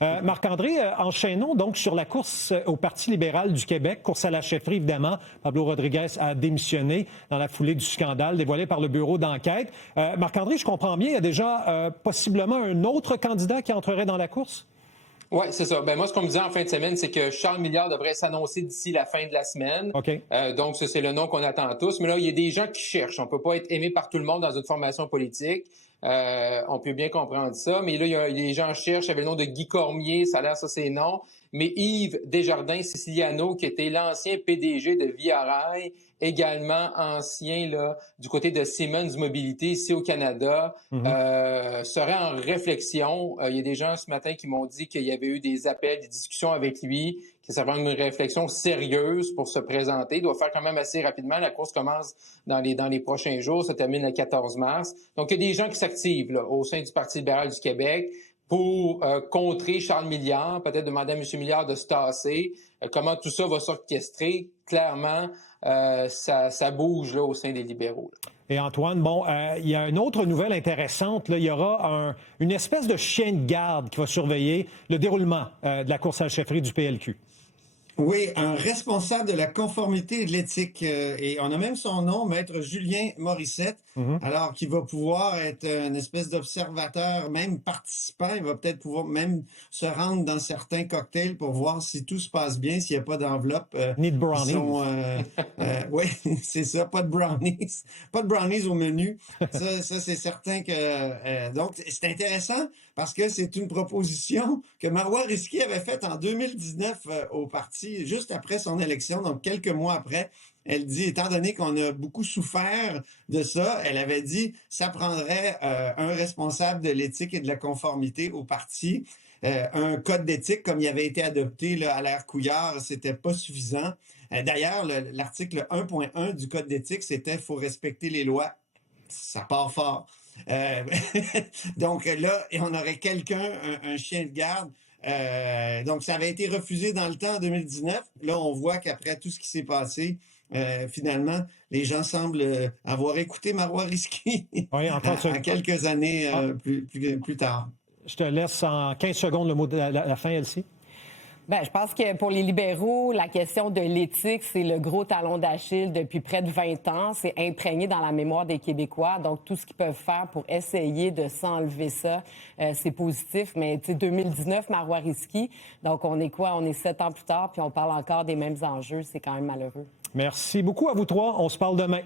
Marc-André, enchaînons donc sur la course au Parti libéral du Québec, course à la chefferie, évidemment. Pablo Rodriguez a démissionné dans la foulée du scandale dévoilé par le bureau d'enquête. Marc-André, je comprends bien, il y a déjà possiblement un autre candidat qui entrerait dans la course? Oui, c'est ça. Ben moi, ce qu'on me disait en fin de semaine, c'est que Charles Milliard devrait s'annoncer d'ici la fin de la semaine. OK. Donc, ça, c'est le nom qu'on attend tous. Mais là, il y a des gens qui cherchent. On peut pas être aimé par tout le monde dans une formation politique. On peut bien comprendre ça. Mais là, il y a des gens qui cherchent. Il y avait le nom de Guy Cormier. Ça a l'air, ça, c'est non. Mais Yves Desjardins-Siciliano, qui était l'ancien PDG de Via Rail, également ancien là, du côté de Siemens Mobilité ici au Canada, serait en réflexion. Il y a des gens ce matin qui m'ont dit qu'il y avait eu des appels, des discussions avec lui, que ça va être une réflexion sérieuse pour se présenter. Il doit faire quand même assez rapidement. La course commence dans les prochains jours, ça termine le 14 mars. Donc, il y a des gens qui s'activent là, au sein du Parti libéral du Québec pour contrer Charles Milliard, peut-être demander à M. Milliard de se tasser. Comment tout ça va s'orchestrer? Clairement, ça bouge là, au sein des libéraux. Là. Et Antoine, bon, il y a une autre nouvelle intéressante. Là. Il y aura une espèce de chien de garde qui va surveiller le déroulement de la course à la chefferie du PLQ. Oui, un responsable de la conformité et de l'éthique. Et on a même son nom, Maître Julien Morissette, alors qu'il va pouvoir être une espèce d'observateur, même participant. Il va peut-être pouvoir même se rendre dans certains cocktails pour voir si tout se passe bien, s'il n'y a pas d'enveloppe. Ni de brownies. Oui, c'est ça, pas de brownies. Pas de brownies au menu. Ça c'est certain que... donc, c'est intéressant parce que c'est une proposition que Marois Risky avait faite en 2019 au parti, juste après son élection, donc quelques mois après. Elle dit, étant donné qu'on a beaucoup souffert de ça, elle avait dit, ça prendrait un responsable de l'éthique et de la conformité au parti. Un code d'éthique, comme il avait été adopté là, à l'ère Couillard, c'était pas suffisant. D'ailleurs, l'article 1.1 du code d'éthique, c'était « faut respecter les lois ». Ça part fort. Donc là, on aurait quelqu'un, un chien de garde. Donc, ça avait été refusé dans le temps en 2019. Là, on voit qu'après tout ce qui s'est passé, finalement, les gens semblent avoir écouté Marois Risky en quelques années plus tard. Je te laisse en 15 secondes le mot de la fin, Elsie. Bien, je pense que pour les libéraux, la question de l'éthique, c'est le gros talon d'Achille depuis près de 20 ans. C'est imprégné dans la mémoire des Québécois. Donc, tout ce qu'ils peuvent faire pour essayer de s'enlever ça, c'est positif. Mais, tu sais, 2019, Marois Risky. Donc, on est quoi? On est 7 ans plus tard, puis on parle encore des mêmes enjeux. C'est quand même malheureux. Merci beaucoup à vous trois. On se parle demain.